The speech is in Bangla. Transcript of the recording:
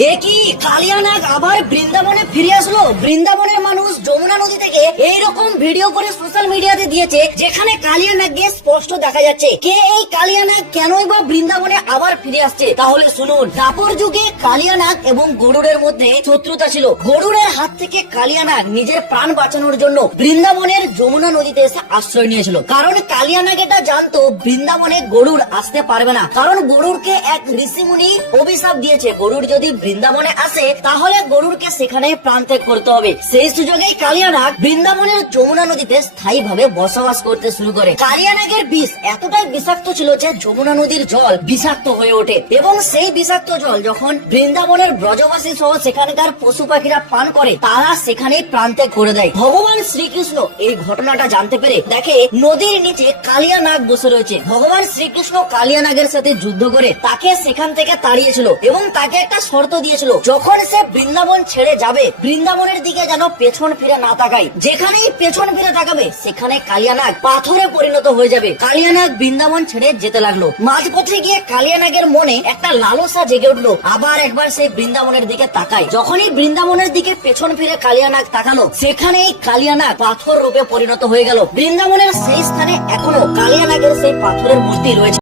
এ কি কালিয়ানাগ আবার বৃন্দাবনে ফিরে আসলো? বৃন্দাবনের মানুষ যমুনা নদী থেকে এইরকম ভিডিও করে সোশ্যাল মিডিয়াতে দিয়েছে, যেখানে কালিয়া কালিয়ানাগকে স্পষ্ট দেখা যাচ্ছে। কে এই কালিয়ানাগ কেনই বা বৃন্দাবনে আবার ফিরে আসছে? তাহলে শুনুন, দাপর যুগে কালিয়ানাগ এবং গরুড়ের মধ্যে শত্রুতা ছিল। গরুড়ের হাত থেকে কালিয়ানাগ নিজের প্রাণ বাঁচানোর জন্য বৃন্দাবনের যমুনা নদীতে এসে আশ্রয় নিয়েছিল। কারণ কালিয়ানাগ এটা জানতো, বৃন্দাবনে গরুড় আসতে পারবে না। কারণ গরুড়কে এক ঋষিমুনি অভিশাপ দিয়েছে, গরুড় যদি বৃন্দাবনে আসে, তাহলে গরুড়কে সেখানে প্রাণ ত্যাগ করতে হবে। সেই সুযোগেই কালিয়ানাগ বৃন্দাবনের যমুনা নদীতে স্থায়ী ভাবে বসবাস করতে শুরু করে। কালিয়ানাগের বিষ এতটাই বিষাক্ত ছিল যে যমুনা নদীর জল বিষাক্ত হয়ে ওঠে এবং সেই বিষাক্ত জল যখন বৃন্দাবনের ব্রজবাসী সহ সেখানকার পশু পাখিরা পান করে, তারা সেখানেই প্রান্তে করে দেয়। ভগবান শ্রীকৃষ্ণ এই ঘটনাটা জানতে পেরে দেখে নদীর নিচে কালিয়ানাগ বসে রয়েছে। ভগবান শ্রীকৃষ্ণ কালিয়ানাগের সাথে যুদ্ধ করে তাকে সেখান থেকে তাড়িয়েছিল এবং তাকে একটা শর্ত দিয়েছিল, যখন সে বৃন্দাবন ছেড়ে যাবে, বৃন্দাবনের দিকে যেন পেছন ফিরে না তাকায় যেখানেই পেছন ফিরে তাকাবে, সেখানে কালিয়ানাগ পাথরে পরিণত হয়ে যাবে। কালিয়ানাগ বৃন্দাবন ছেড়ে যেতে লাগল। মাঝপথে গিয়ে কালিয়ানাগের মনে একটা লালসা জেগে উঠল। আবার একবার সেই বৃন্দাবনের দিকে তাকায়। যখনই বৃন্দাবনের দিকে পেছন ফিরে কালিয়ানাগ তাকালো, সেখানেই কালিয়ানাগ পাথর রূপে পরিণত হয়ে গেল। বৃন্দাবনের সেই স্থানে এখনও কালিয়ানাগের সেই পাথরের মূর্তি রয়েছে।